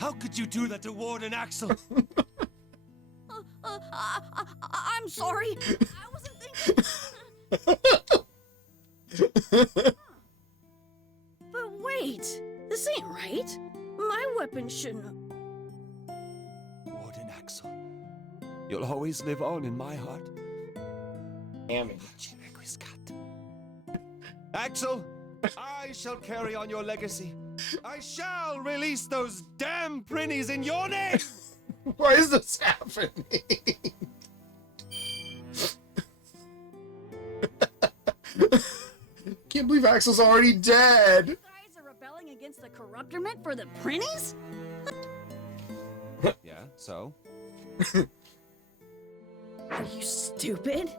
How could you do that to Warden Axel? I'm sorry. I wasn't thinking. But wait, this ain't right. My weapon shouldn't have... Warden Axel, you'll always live on in my heart. Hammy. Axel, I shall carry on your legacy. I shall release those damn prinnies in your name! Why is this happening? Can't believe Axel's already dead. You guys are rebelling against the corruptorment for the prinnies? Yeah, so? Are you stupid?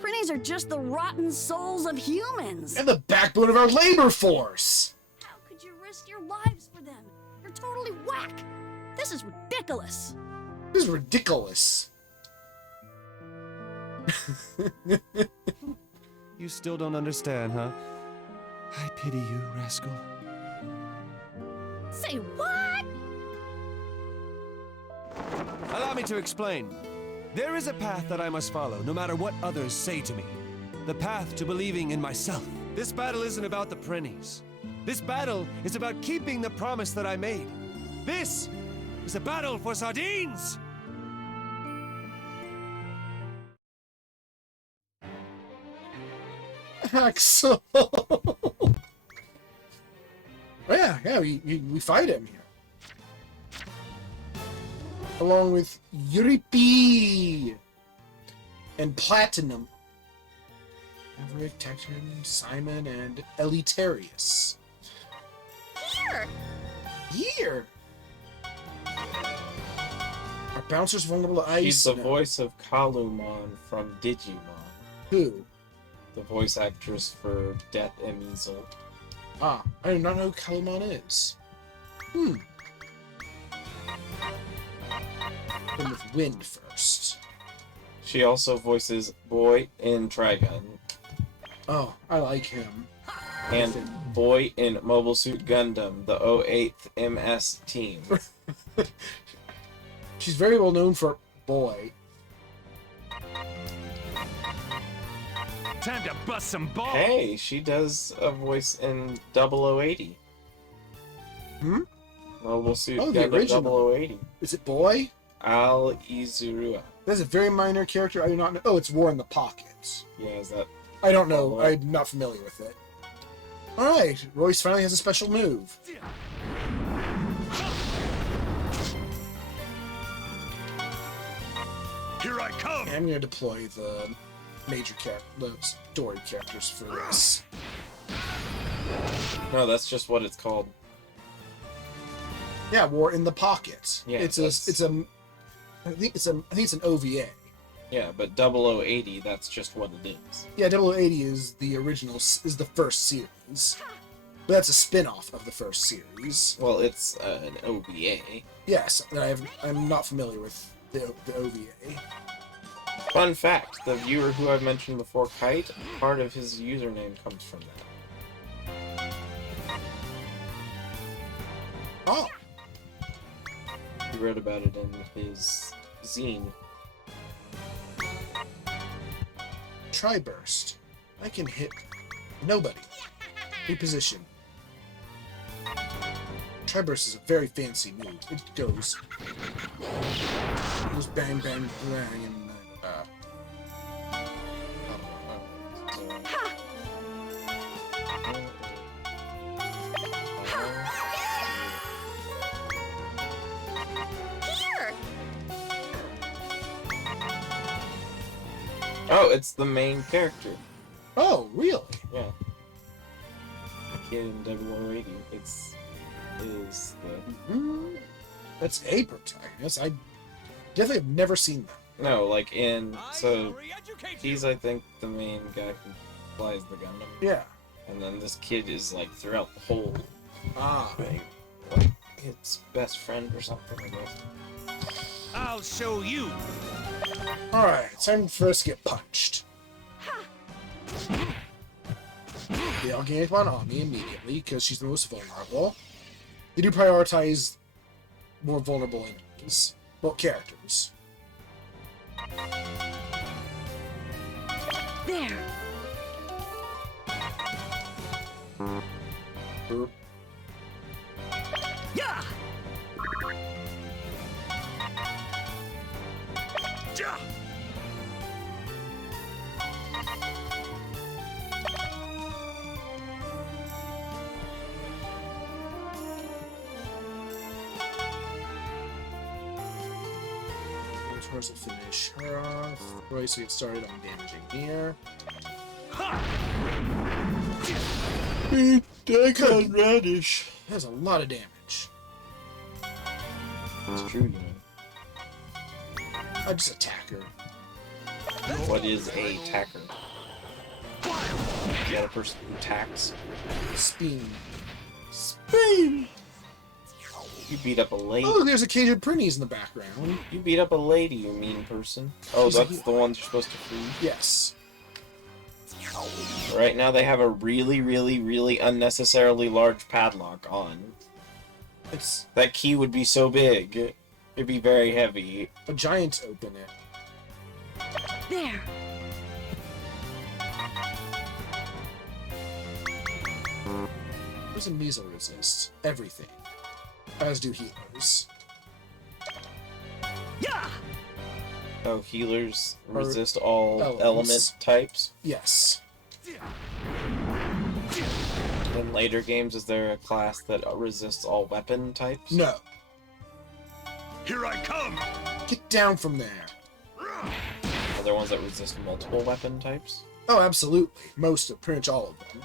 Prinnies are just the rotten souls of humans. And the backbone of our labor force. How could you risk your lives for them? You're totally whack. This is ridiculous. This is ridiculous. You still don't understand, huh? I pity you, rascal. Say what? Allow me to explain. There is a path that I must follow, no matter what others say to me. The path to believing in myself. This battle isn't about the prinnies. This battle is about keeping the promise that I made. This is a battle for sardines! Axel. Oh yeah, we fight him here. Along with Euripi and Platinum, Maverick, Tecton, Simon, and Elitarius. Here. Our bouncer's vulnerable to ice. She's the now. voice of Kalumon from Digimon. Who? The voice actress for Death and Measle. Ah, I do not know who Kalumon is. Begin with Wind first. She also voices Boy in Trigun Oh, I like him. and Boy in Mobile Suit Gundam, the 08th MS team. She's very well known for Boy. Time to bust some balls! Hey, she does a voice in 0080. Mobile Suit Oh, the Gundam original. 0080. Is it Boy? Al Izurua. That's a very minor character. I do not know. Oh, it's War in the Pockets. Yeah, is that... I don't know. Oh, I'm not familiar with it. Alright, Royce finally has a special move. Here I come! I'm going to deploy the major the story characters for this. No, that's just what it's called. Yeah, War in the Pocket. Yeah, it's that's- I think it's an OVA. Yeah, but 0080, that's just what it is. Yeah, 0080 is the original, is the first series. But that's a spin-off of the first series. Well, it's an OVA. Yes, I'm not familiar with the OVA. Fun fact, the viewer who I've mentioned before, Kite, part of his username comes from that. Oh, He wrote about it in his zine. Tri-Burst. I can hit nobody. Reposition. Tri-Burst is a very fancy move. It goes bang, bang, bang, and Here. Oh, it's the main character. oh, really? Yeah. The kid in 0080. Is the... That's a protagonist. I definitely have never seen that. No, like in... So, he's, I think, the main guy who flies the Gundam. Yeah. And then this kid is, like, throughout the whole Ah. thing. Like, his best friend or something, I guess. I'll show you! Alright, time for us to get punched. They all gain one on me immediately because she's the most vulnerable. They do prioritize more vulnerable enemies. Well, characters. There. Yeah. Yeah. Torch will finish her off. Royce, we get started on damaging here. Dagon Radish. That's a lot of damage. It's true, you know. I just attack her. What is a tacker? The other person who attacks. Speen. Speen! You beat up a lady. Oh, there's a cage of printies in the background. You beat up a lady, you mean person. Oh, She's a that's the ones you're supposed to free? Yes. Right now they have a really, really, really unnecessarily large padlock on. It's That key would be so big. It'd be very heavy. a giant open it. There. There's a measle resist. Everything. As do healers. Yeah. Oh, healers Or resist all elements. element types. Yes. In later games, is there a class that resists all weapon types? No. Here I come! Get down from there. Are there ones that resist multiple weapon types? Oh, absolutely. Most of, pretty much all of them.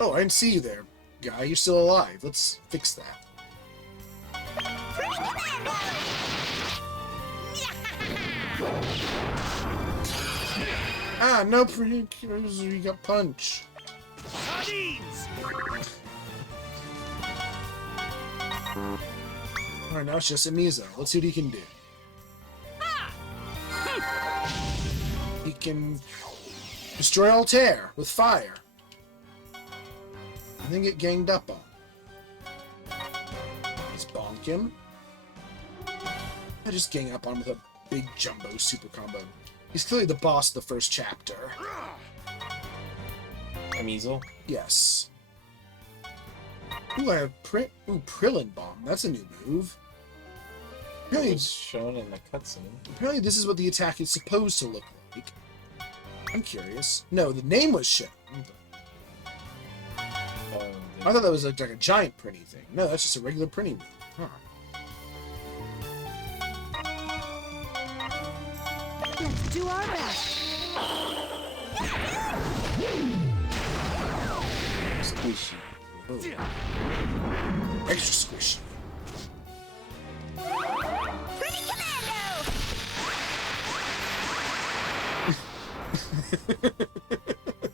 Oh, I didn't see you there, guy. You're still alive. Let's fix that. Ah, no, pretty. You got punch. Sardines! Alright, now it's just a Mizo. Let's see what he can do. He can destroy Altair with fire. And then get ganged up on. Let's bonk him. I just gang up on him with a big jumbo super combo. He's clearly the boss of the first chapter. A measle? Yes. Ooh, I have Prillin Bomb. That's a new move. It Apparently, was shown in the cutscene. apparently this is what the attack is supposed to look like. I'm curious. No, the name was shown. I thought that was like a giant printy thing. No, that's just a regular printy move. Huh. Let's do our best. Squishy. Extra squishy. Pretty Commando!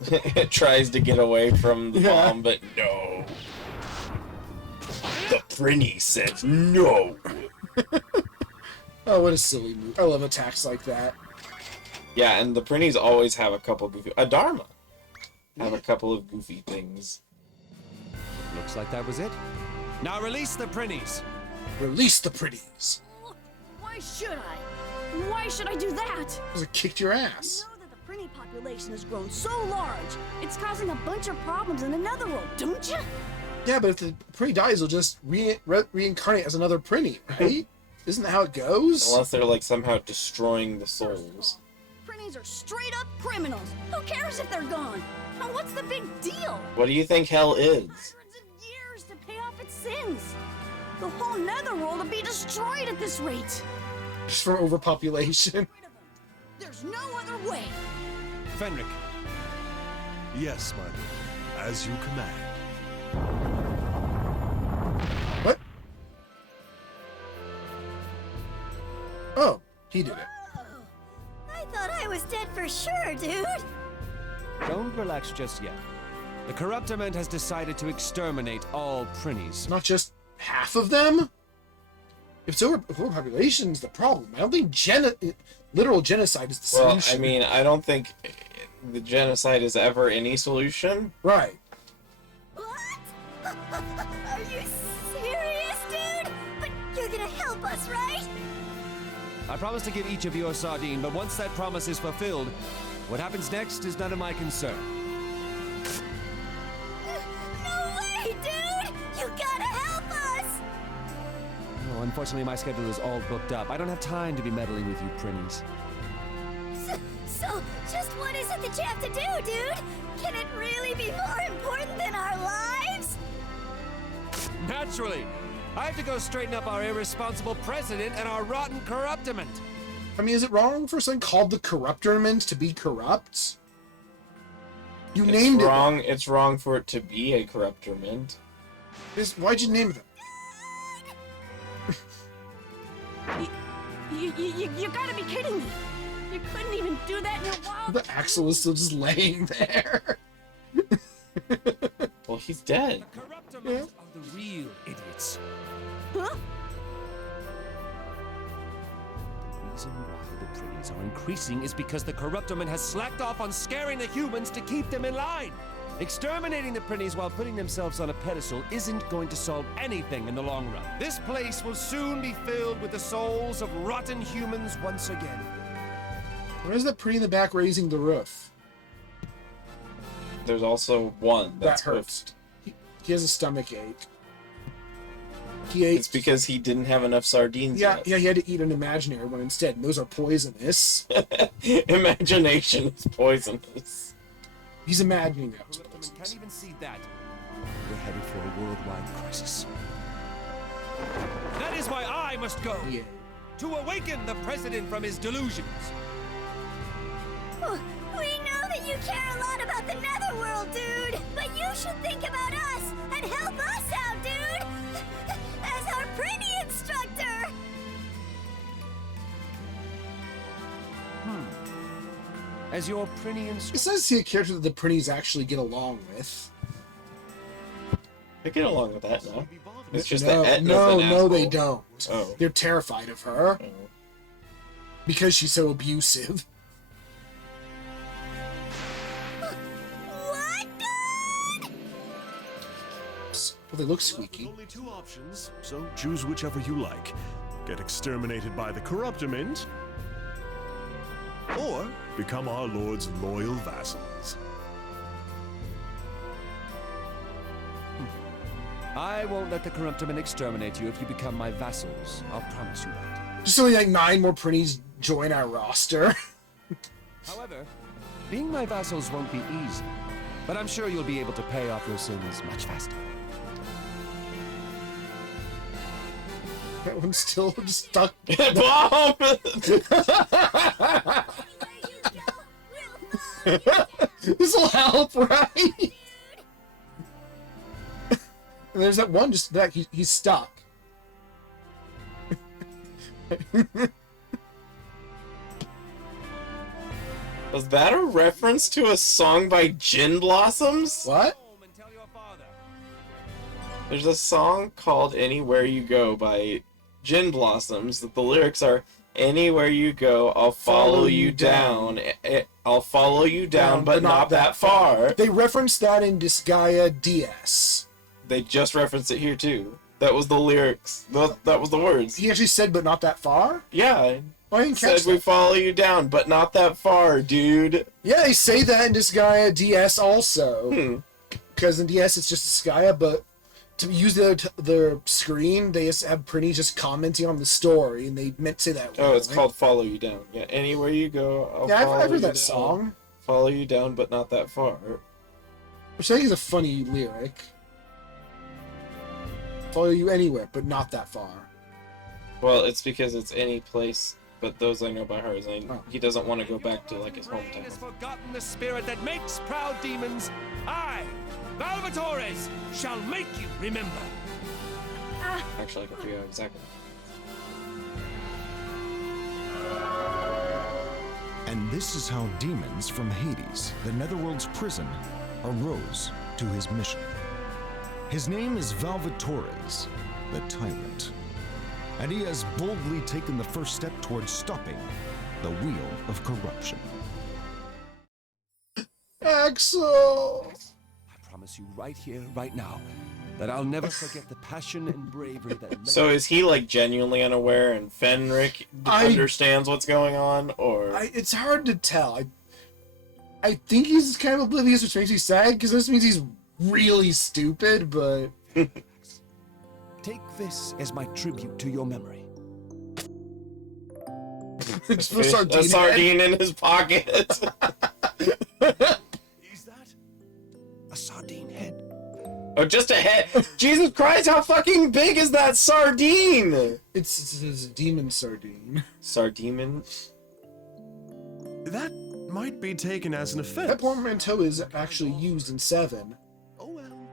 It tries to get away from the Yeah. bomb, but no. The Prinny says no. Oh, what a silly move. I love attacks like that. Yeah, and the Prinnies always have a couple goofy... Dharma have a couple of goofy things. Looks like that was it. Now release the prinnies! Release the pretties. Why should I? Why should I do that? Because it kicked your ass. You know that the prinny population has grown so large, it's causing a bunch of problems in another world, don't you? Yeah, but if the pretty dies, he'll just reincarnate as another prinny, right? Isn't that how it goes? Unless they're like somehow destroying the souls. Prinnies are straight up criminals. Who cares if they're gone? Now what's the big deal? What do you think hell is? Hundreds of years to pay off its sins. The whole netherworld will be destroyed at this rate. Just from overpopulation. Rid of them. There's no other way. Fenric. Yes, my lord. As you command. What? Oh, he did it. I thought I was dead for sure, dude. Don't relax just yet. The Corruptiment has decided to exterminate all prinnies. Not just half of them? If overpopulation's the problem, I don't think literal genocide is the Well, solution. I mean, I don't think the genocide is ever any solution. Right. What? Are you serious? help us, right? I promise to give each of you a sardine, but once that promise is fulfilled, what happens next is none of my concern. No way, dude! You gotta help us! Oh, unfortunately, my schedule is all booked up. I don't have time to be meddling with you, Prinnies. So, just what is it that you have to do, dude? Can it really be more important than our lives? Naturally! I have to go straighten up our irresponsible president and our rotten corruptiment. I mean, is it wrong for something called the Corruptorment to be corrupt? You named It's wrong. It's wrong for it to be a corruptorment. it. Why'd you name them? You gotta be kidding me! You couldn't even do that in your wild... The Axel is still just laying there. Well, he's dead. The corruptiment are the real idiots. Huh? The reason why the Prinnies are increasing is because the corruptiment has slacked off on scaring the humans to keep them in line. Exterminating the Prinnies while putting themselves on a pedestal isn't going to solve anything in the long run. This place will soon be filled with the souls of rotten humans once again. Where's that pretty in the back raising the roof? There's also one That that's hurts. He has a stomach ache. It's because he didn't have enough sardines Yeah, yet. yeah, he had to eat an imaginary one instead. And those are poisonous. Imagination is poisonous. He's imagining that. was Corruptiment can't poisonous. even see that. We're headed for a worldwide crisis. That is why I must go. Yeah. To awaken the president from his delusions. We know that you care a lot about the Netherworld, dude! But you should think about us and help us out, dude! As our pretty instructor! As your Prinny It's instructor. nice to see a character that the Prinnies actually get along with. I get along with that now. It's just no, that Etna's no, an no, they asshole. don't. Oh. They're terrified of her Oh. because she's so abusive. What, dude? Well, they look squeaky. Only two options, so choose whichever you like. Get exterminated by the corruptiment, or become our Lord's loyal vassals. I won't let the corruptiment exterminate you if you become my vassals. I'll promise you that. Just only like 9 more Prinnies join our roster. However, being my vassals won't be easy. But I'm sure you'll be able to pay off your sins much faster. That one's still just stuck. Bomb! This'll help, right? And there's that one just back. He's stuck. Was that a reference to a song by Gin Blossoms? What? Home and tell your father. There's a song called Anywhere You Go by Gin Blossoms that the lyrics are Anywhere you go, I'll follow you down. I'll follow you down, but not that far. They referenced that in Disgaea DS. They just referenced it here too. That was the lyrics. That was the words. He actually said, but not that far? Yeah. Oh, I didn't catch Said we that. follow you down, but not that far, dude. Yeah, they say that in Disgaea DS also. Hmm. Because in DS it's just Disgaea, but to use the screen, they just have Prinny just commenting on the story, and they meant to say that. Oh, it's right? called Follow You Down. Yeah, anywhere you go, I'll Yeah, follow I've heard you that down. song. Follow you down, but not that far. Which I think is a funny lyric. Follow you anywhere, but not that far. Well, it's because it's any place, but those I know by heart. Oh. He doesn't want to go back to like his Brain hometown. has forgotten the spirit that makes proud demons. I, Valvatores, shall make you remember. Actually, I can figure out exactly. And this is how demons from Hades, the Netherworld's prison, arose to his mission. His name is Valvatores, the Tyrant. And he has boldly taken the first step towards stopping the wheel of corruption. Axel! I promise you right here, right now, that I'll never forget the passion and bravery that led So is he like genuinely unaware and Fenric understands what's going on, or it's hard to tell. I think he's kind of oblivious, which makes me sad because this means he's really stupid. But Take this as my tribute to your memory. just for a sardine in his pocket? Is that a sardine head? Oh, just a head. Jesus Christ, how fucking big is that sardine? It's a demon sardine. Sardine? That might be taken as an That offense. portmanteau is actually used in 7. Oh well.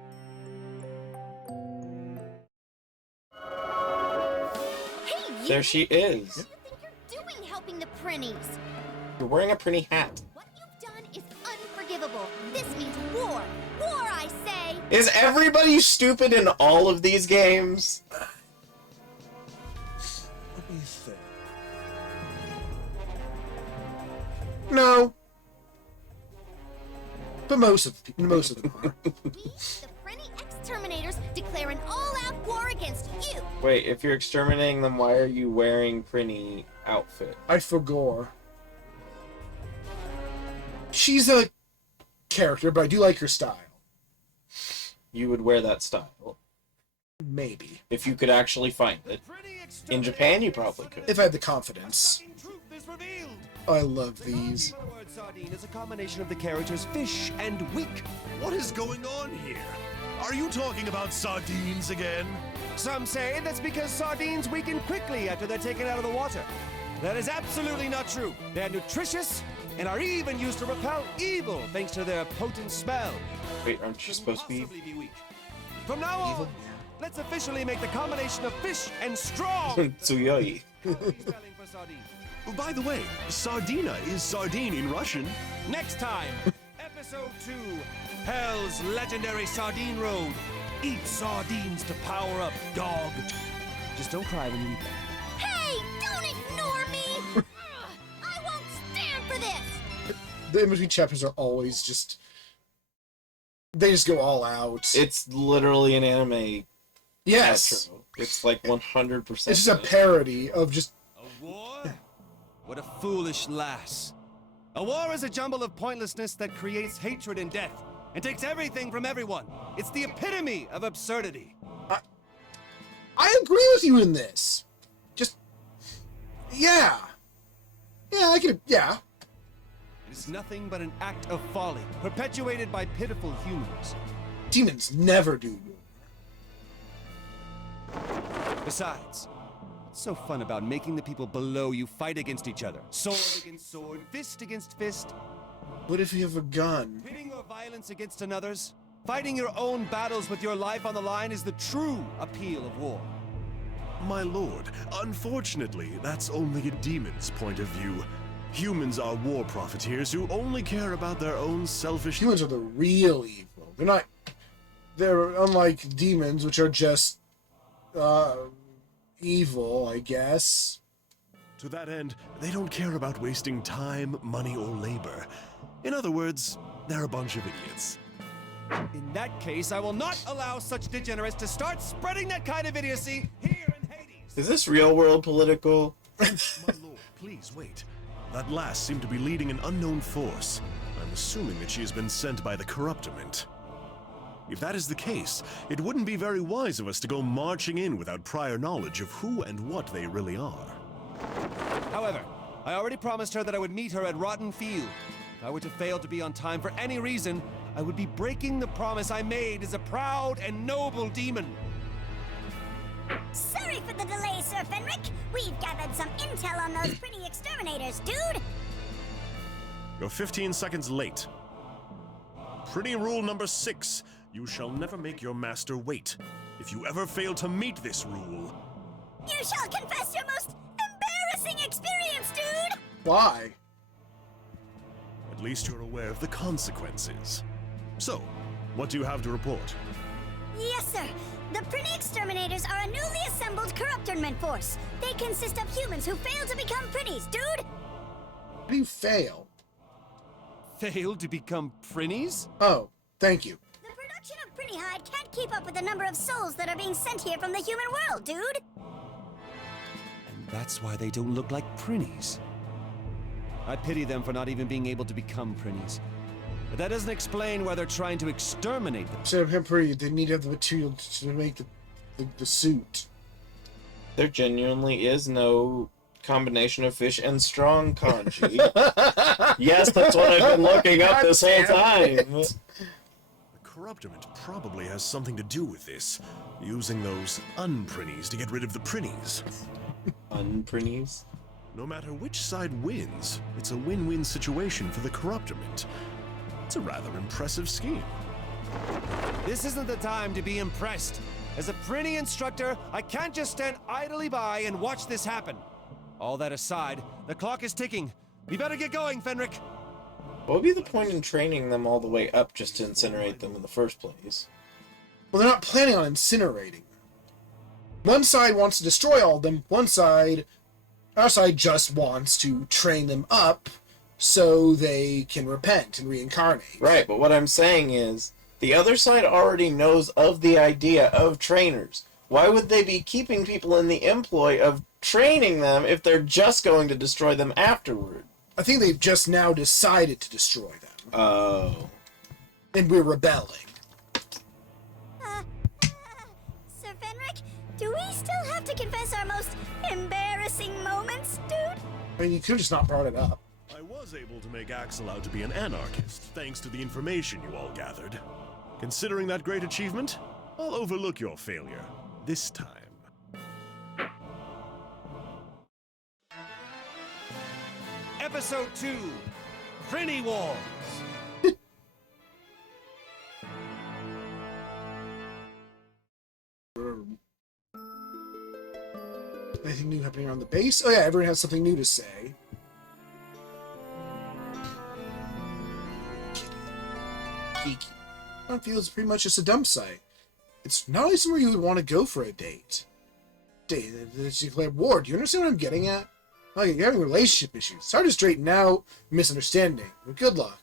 Hey, you! There she is. What do you think you're doing helping the Prinnies? You're wearing a pretty hat. What you've done is unforgivable. This means war. War, I say! Is everybody stupid in all of these games? Let me think. No. But most of them are. We, the Prinny Exterminators, declare an all-out war against you! Wait, if you're exterminating them, why are you wearing Prinny outfit? I forgot. She's a character, but I do like her style. You would wear that style. Maybe. If you could actually find it. In Japan, you probably could. If I had the confidence. Truth is revealed. I love these. The word sardine is a combination of the characters fish and weak. What is going on here? Are you talking about sardines again? Some say that's because sardines weaken quickly after they're taken out of the water. That is absolutely not true. They're nutritious and are even used to repel evil thanks to their potent smell. Wait, aren't you supposed to be... Possibly be weak. From now on, let's officially make the combination of fish and strong. Tsuyoi? Spelling for sardine. By the way, sardina is sardine in Russian. Next time, Episode 2, Hell's Legendary Sardine Road. Eat sardines to power up, dog. Just don't cry when you eat them. Hey, don't ignore me! Ugh, I won't stand for this! The in-between chapters are always just... They just go all out. It's literally an anime Yes! outro. It's like 100%. It's just a parody of just... A war? What a foolish lass. A war is a jumble of pointlessness that creates hatred and death, and takes everything from everyone. It's the epitome of absurdity. I agree with you in this. Just... Yeah. Yeah, I could... Yeah. It is nothing but an act of folly, perpetuated by pitiful humans. Demons never do war. Besides, what's so fun about making the people below you fight against each other? Sword against sword, fist against fist, What if you have a gun? pitting your violence against another's? Fighting your own battles with your life on the line is the true appeal of war. My lord, unfortunately, that's only a demon's point of view. Humans are war profiteers who only care about their own selfish... Humans are the real evil. They're not... They're unlike demons, which are just... evil, I guess. To that end, they don't care about wasting time, money, or labor. In other words, they're a bunch of idiots. In that case, I will not allow such degenerates to start spreading that kind of idiocy here in Hades. Is this real world political? My lord, please wait. That lass seemed to be leading an unknown force. I'm assuming that she has been sent by the corruptiment. If that is the case, it wouldn't be very wise of us to go marching in without prior knowledge of who and what they really are. However, I already promised her that I would meet her at Rotten Field. If I were to fail to be on time for any reason, I would be breaking the promise I made as a proud and noble demon. Sorry for the delay, Sir Fenric. We've gathered some intel on those Prinny Exterminators, dude. You're 15 seconds late. Pretty rule number 6. You shall never make your master wait. If you ever fail to meet this rule... You shall confess your most embarrassing experience, dude. Why? At least you're aware of the consequences. So, what do you have to report? Yes, sir. The Prinny Exterminators are a newly assembled corruptorment force. They consist of humans who fail to become Prinnies, dude. How do you fail? Failed to become Prinnies? Oh, thank you. The production of Pretty Hide can't keep up with the number of souls that are being sent here from the human world, dude. And that's why they don't look like Prinnies. I pity them for not even being able to become Prinnies. But that doesn't explain why they're trying to exterminate them. Instead of him pretty, they need to have the material to make the suit. There genuinely is no combination of fish and strong kanji. Yes, that's what I've been looking up this whole time. The corruptiment probably has something to do with this, using those unprinnies to get rid of the prinnies. Unprinnies? No matter which side wins, it's a win-win situation for the corruptiment. It's a rather impressive scheme. This isn't the time to be impressed. As a Prinny instructor, I can't just stand idly by and watch this happen. All that aside, the clock is ticking. We better get going, Fenric. What would be the point in training them all the way up just to incinerate them in the first place? Well, they're not planning on incinerating. One side wants to destroy all of them. Our side just wants to train them up so they can repent and reincarnate. Right, but what I'm saying is, the other side already knows of the idea of trainers. Why would they be keeping people in the employ of training them if they're just going to destroy them afterward? I think they've just now decided to destroy them. Oh. And we're rebelling. Sir Fenric, do we still have to confess our most embarrassing moments, dude? I mean, you could have just not brought it up. I was able to make Axel out to be an anarchist, thanks to the information you all gathered. Considering that great achievement, I'll overlook your failure. This time. Episode 2, Prinny Wars. Anything new happening around the base? Oh yeah, everyone has something new to say. Geeky. I feel it's pretty much just a dump site. It's not really somewhere you would want to go for a date. It's declared war. Do you understand what I'm getting at? Like, you're having relationship issues. It's hard to straighten out misunderstanding. But good luck.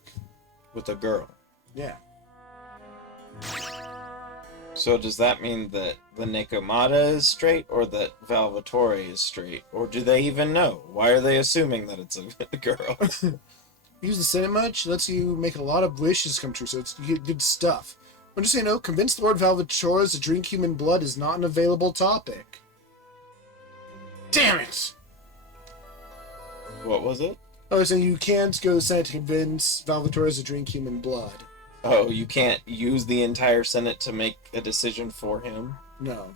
With a girl. Yeah. So does that mean that the Nekomata is straight, or that Valvatore is straight? Or do they even know? Why are they assuming that it's a girl? Use the cinema much, lets you make a lot of wishes come true, so it's good stuff. But just so you know, convince Lord Valvatore to drink human blood is not an available topic. Damn it! What was it? I was saying you can't go to the Senate to convince Valvatore to drink human blood. Oh, you can't use the entire Senate to make a decision for him? No.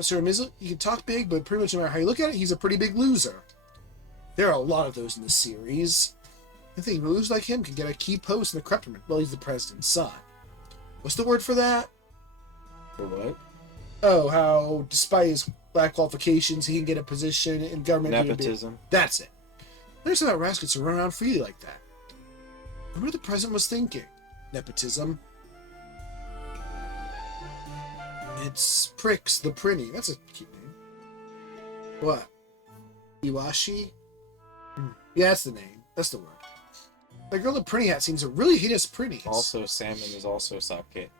Sir Mizzle, you can talk big, but pretty much no matter how you look at it, he's a pretty big loser. There are a lot of those in this series. I think losers like him can get a key post in the corruptment. Well, he's the president's son. What's the word for that? For what? Oh, how despite his lack of qualifications, he can get a position in government. Nepotism. That's it. There's some rascals who run around freely like that. I wonder what the president was thinking. Nepotism. It's Pricks the Prinny. That's a cute name. What? Iwashi? Yeah, that's the name. That's the word. That girl in the Prinny hat seems to really hate us Prinnies. Also, salmon is also sake.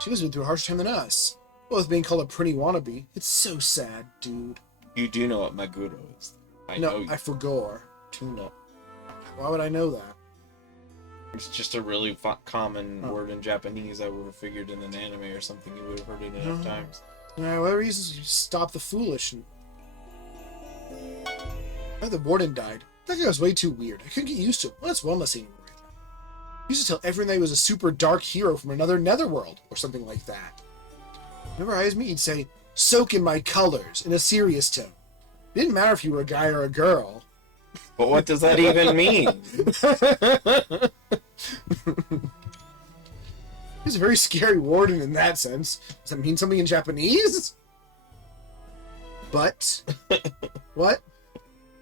She was been through a harsher time than us. Both being called a Prinny wannabe. It's so sad, dude. You do know what Maguro is. I know you. I forgot. Tuna. Why would I know that? It's just a really common word in Japanese. I would have figured in an anime or something you would have heard it enough times. Whatever reasons, you stop the foolish. Oh, the warden died. That guy was way too weird. I couldn't get used to it. Well, that's one less thing to worry about. He used to tell everyone that he was a super dark hero from another netherworld, or something like that. Whenever I was me, he'd say, "Soak in my colors," in a serious tone. It didn't matter if you were a guy or a girl. But what does that even mean? He's a very scary warden in that sense. Does that mean something in Japanese? But what?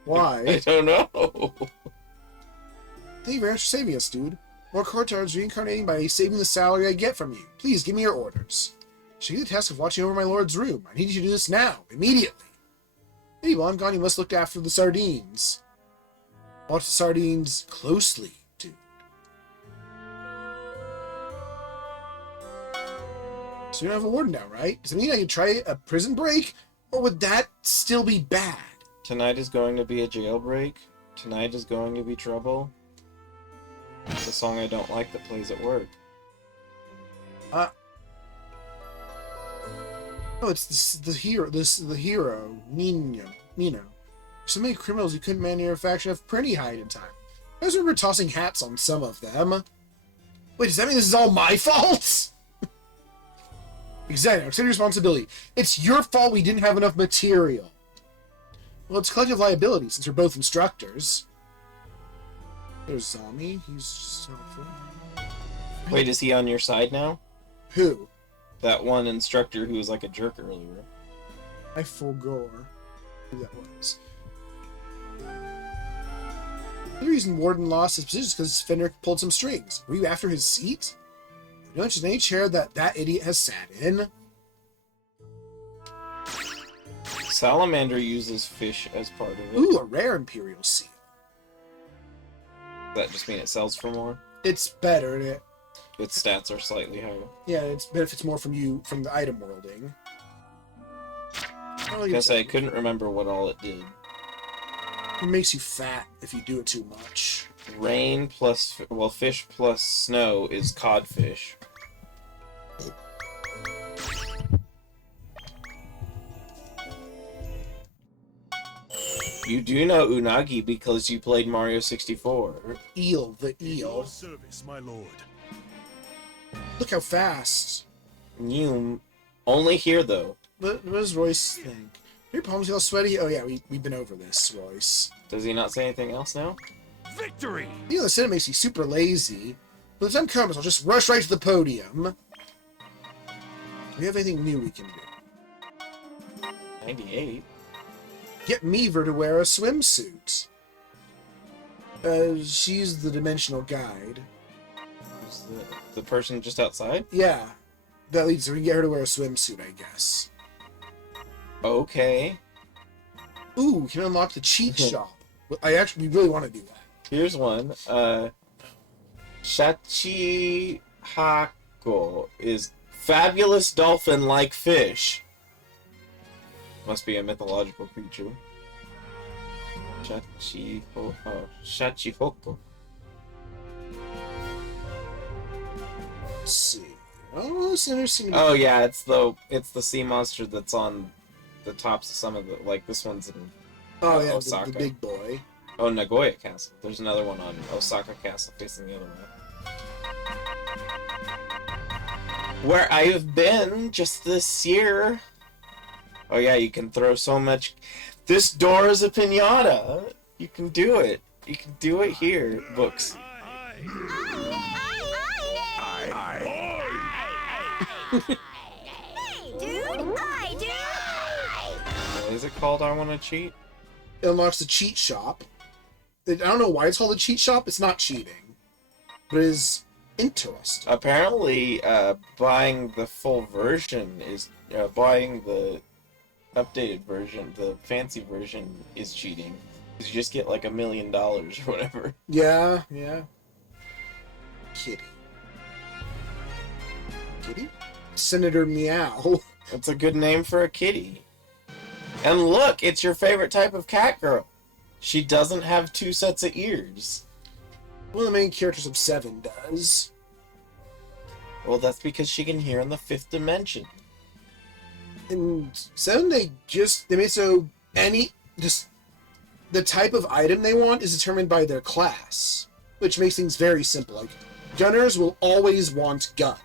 Why? I don't know. Thank you very much for saving us, dude. More Cortards reincarnating by saving the salary I get from you. Please give me your orders. Should give you the task of watching over my lord's room. I need you to do this now, immediately. Hey, while I'm gone, you must look after the sardines. Watch the sardines closely, dude. So you don't have a warden now, right? Does it mean I can try a prison break? Or would that still be bad? Tonight is going to be a jailbreak. Tonight is going to be trouble. It's a song I don't like that plays at work. Oh, it's the hero, Nino. So many criminals you couldn't manufacture enough printy hide in time. I just remember tossing hats on some of them. Wait, does that mean this is all my fault? Exactly, accept your responsibility. It's your fault we didn't have enough material. Well, it's collective liability since we're both instructors. There's Zami, he's just helpful. Wait, is he on your side now? Who? That one instructor who was like a jerk earlier. I forgot who that was. The reason Warden lost his position is because Fenric pulled some strings. Were you after his seat? You know, just any chair that idiot has sat in. Salamander uses fish as part of it. Ooh, a rare Imperial seal. Does that just mean it sells for more? It's better. Its stats are slightly higher. Yeah, it benefits more from the item worlding. I was gonna say, I couldn't remember what all it did. It makes you fat if you do it too much. Rain plus, well, fish plus snow is codfish. You do know Unagi because you played Mario 64. Eel, the In eel. your service, my lord. Look how fast. You only here though. What does Royce think? Your palms feel sweaty? Oh yeah, we've been over this, Royce. Does he not say anything else now? Victory! You know, the Senate makes you super lazy. But if time comes, I'll just rush right to the podium. Do we have anything new we can do? 98. Get Meaver to wear a swimsuit. She's the dimensional guide. Who's the person just outside? Yeah. That leads so we can get her to wear a swimsuit, I guess. Okay. Ooh, we can unlock the cheat shop. We really want to do that. Here's one. Shachihako is fabulous dolphin-like fish. Must be a mythological creature. Shachihoko. Let's see. Oh, it's interesting. Oh yeah, it's the sea monster that's on the tops of some of the, like this one's in Oh yeah, Osaka. the big boy. Oh, Nagoya Castle. There's another one on Osaka Castle facing the other way. Where I have been just this year. Oh yeah, you can throw so much. This door is a piñata. You can do it. You can do it here. Books. Hey, dude! What is it called? I want to cheat. It unlocks the cheat shop. I don't know why it's called a cheat shop. It's not cheating, but it is interesting. Apparently, buying the full version is buying the updated version, the fancy version, is cheating. 'Cause you just get like $1 million or whatever. Yeah. Kitty. Senator Meow. That's a good name for a kitty. And look, it's your favorite type of cat girl. She doesn't have 2 sets of ears. One of the main characters of 7 does. Well, that's because she can hear in the 5th dimension. In 7, they made so the type of item they want is determined by their class, which makes things very simple. Like, gunners will always want guns.